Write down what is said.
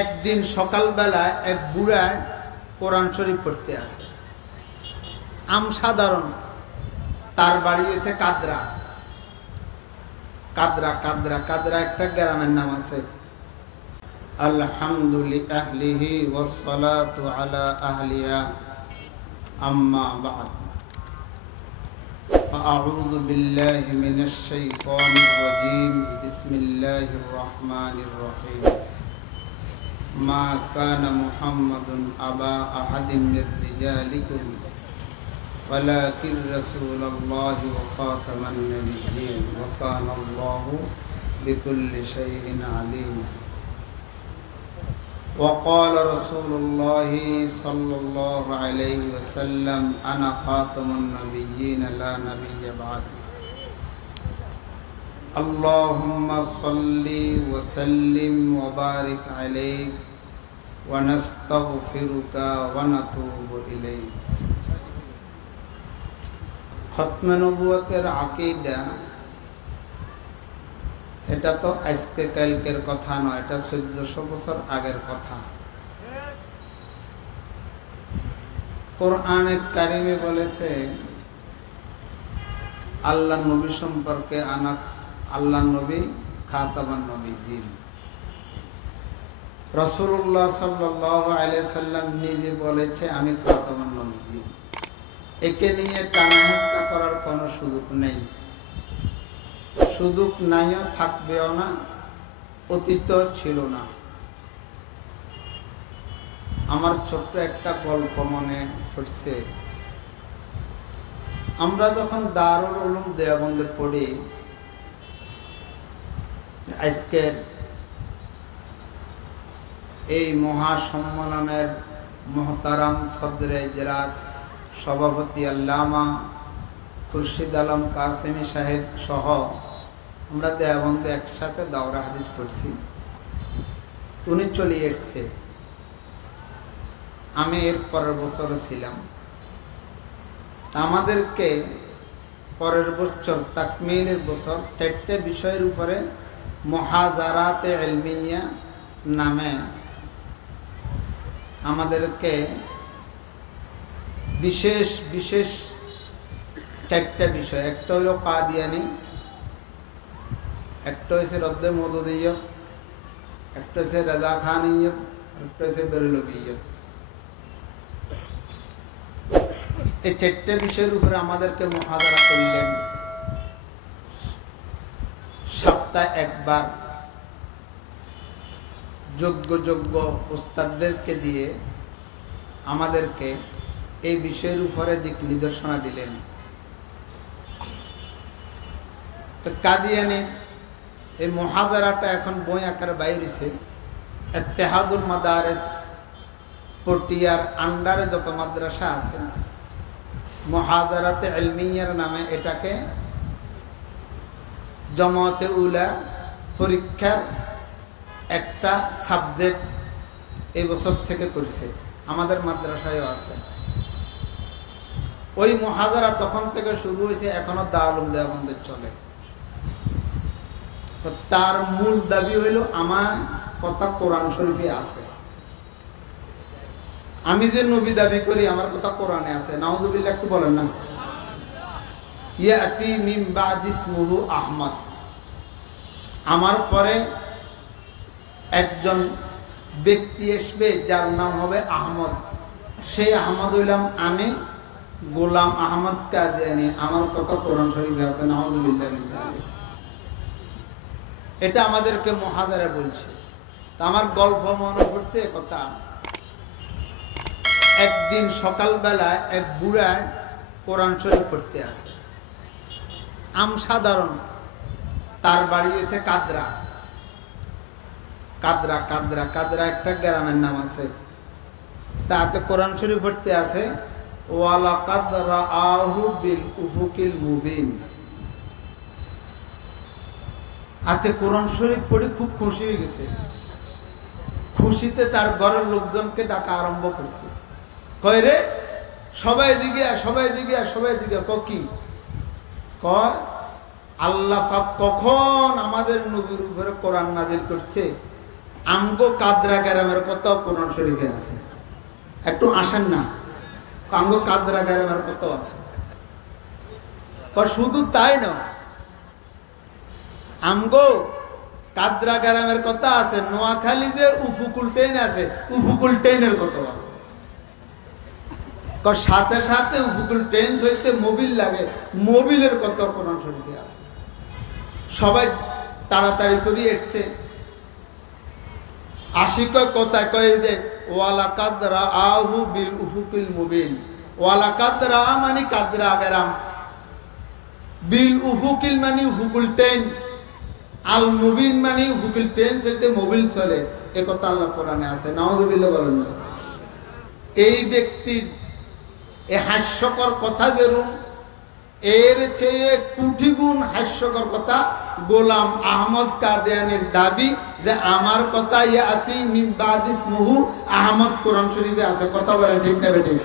একদিন সকালবেলায় এক বুড়া কোরআন শরীফ পড়তে আসে। সাধারণ, তার বাড়ি হয়েছে কাদরা। কাদরা কাদরা কাদরা একটা গ্রামের নাম আছে। আলহামদুলিল্লাহি আহলিহি ওয়াসসালাতু আলা আহলিয়া আম্মা বা'দ। আউযু বিল্লাহি মিনাশ শাইতানির রাজীম। বিসমিল্লাহির রাহমানির রহিম। মা কানা মুহাম্মাদুন আবা আহাদিন মির রিজালিকুম ওয়ালাকিন রাসূলুল্লাহি ওয়া খাতামান নাবিয়্যিন ওয়া কানা আল্লাহু বিকুল্লি শাইইন আলীমা। وقال رسول الله صلى الله عليه وسلم أنا خاتم النبيين لا نبي بعدي اللهم صل وسلم وبارك عليك ونستغفرك ونتوب إليك। খতম নবুয়তের আকীদা এটা তো আজকে কালকের কথা নয়, এটা 1400 বছর আগের কথা। কোরআনে কারিমে বলেছে আল্লাহ নবী সম্পর্কে আল্লাহ নবী খাতামান নবিয়্যিন। রাসূলুল্লাহ সাল্লাল্লাহু আলাইহি সাল্লাম নিজে বলেছে আমি খাতামান নবিয়্যিন। একে নিয়ে টানাহেঁচড়া করার কোনো সুযোগ নেই, সুযোগ নাইও, থাকবেও না, অতীত ছিল না। আমার ছোট্ট একটা গল্প মনে পড়ছে। আমরা যখন দারুল উলুম দেওবন্দে পড়ি, আজকের এই মহাসম্মেলনের মহতারাম সদরে ইজলাস সভাপতি আল্লামা খুরশিদ আলম কাসেমি সাহেব সহ আমরা দেওবন্দে একসাথে দাওরা হাদিস পড়ছি। উনি চলে এসছে, আমি এর পরের বছরে ছিলাম। আমাদেরকে পরের বছর তাকমিলের বছর 4টে বিষয়ের উপরে মুহাজারাতে ইলমিয়া নামে আমাদেরকে বিশেষ বিশেষ 4টে বিষয়। একটা হলো কাদিয়ানি, একটা হচ্ছে রদ্দে মওদুদিয়্যত, একটা হচ্ছে রাজা খানিয়ত, একটা হচ্ছে বেরলভিয়ত। এই 4টে বিষয়ের উপরে আমাদেরকে মুহাদারা করলেন। সপ্তাহে একবার যোগ্য যোগ্য উস্তাদদেরকে দিয়ে আমাদেরকে এই বিষয়ের উপরে দিক নির্দেশনা দিলেন। তো কাদিয়ানির এই মুহাদারাটা এখন বই আকারে বাইরেছে। ইত্তেহাদুল মাদারিস পটিয়ার আন্ডারে যত মাদ্রাসা আছে, মুহাদারাতে ইলমিয়ার নামে এটাকে জামাতে উলা পরীক্ষার একটা সাবজেক্ট এই বছর থেকে করছে। আমাদের মাদ্রাসায়ও আছে। ওই মুহাদারা তখন থেকে শুরু হয়েছে, এখনো দারুল দেওবন্দে চলে। তো তার মূল দাবি হইল আমার কথা কোরআন শরীফে আছে। আমি যে নবী দাবি করি আমার কথা কোরআনে আছে। নাউজুবিল্লাহ, একটু বলেন না। ইয়াতি মিন বাদি ইসমুহু আহমদ, আমার পরে একজন ব্যক্তি আসবে যার নাম হবে আহমদ। সেই আহমদ হইলাম আমি, গোলাম আহমদ কাদিয়ানী। আমার কথা কোরআন শরীফে আছে। নাউজুবিল্লাহ মিন যালিক। এটা আমাদেরকে মুহাদারা বলছে। তা আমার গল্প মনে পড়ছে কথা। একদিন সকালবেলায় এক বুড়া কোরআন শরীফ পড়তে আসে। সাধারণ, তার বাড়ি হয়েছে কাদরা। কাদরা কাদরা কাদরা একটা গ্রামের নাম আছে। তাতে কোরআন শরীফ পড়তে আসে। ওয়ালাকাদ রাআহু বিল উফুকিল মুবিন। হাতে কোরআন শরীফ পড়ে খুব খুশি হয়ে গেছে। খুশিতে তার ঘরের লোকজনকে ডাকা আরম্ভ করছে। কয় রে, সবাই দিকে, সবাই দিকে, সবাই দিকে। কি কয়? আল্লাহ পাক কখন আমাদের নবীর উপরে কোরআন নাজিল করছে আমগো কাদরা গ্রামের কত কোরআন শরীফে আছে, একটু আসেন না, আমগো কাদরা গ্রামের কত আছে। শুধু তাই না, আমগো কাদরা গ্রামের কথা আছে, নোয়াখালীতে উফুকুল ট্রেন আছে, উফুকুল ট্রেনের কত আছে। সাথে সাথে উফুকুল ট্রেন হইতে মোবিল লাগে, মোবিলের কত কোরআন শরীফে আছে। সবাই তাড়াতাড়ি করে এসছে, আশিক কোথায় কয়ে যে ওয়ালা কাদরা আহু বিল উফুকুল মুবিন, ওয়ালা কাদরা মানে কাদরা গ্রাম, বিল উফুকিল মানে উফুকুল ট্রেন, আল মুবিন মানে উফুকুল ট্রেন চলতে মোবিল চলে, এ কথা আল্লাহ কোরআনে আছে। নাউযুবিল্লাহ বলেন না। এই ব্যক্তির এ হাস্যকর কথা যেরূপ, এর চেয়ে কোটি গুণ হাস্যকর কথা গোলাম আহমদ কাদিয়ানির দাবি যে আমার কথা ইয়াতি মিন বাদ ইসমুহু আহমদ কোরআন শরীফে আছে। কথা বলেন ঠিক না বেঠিক?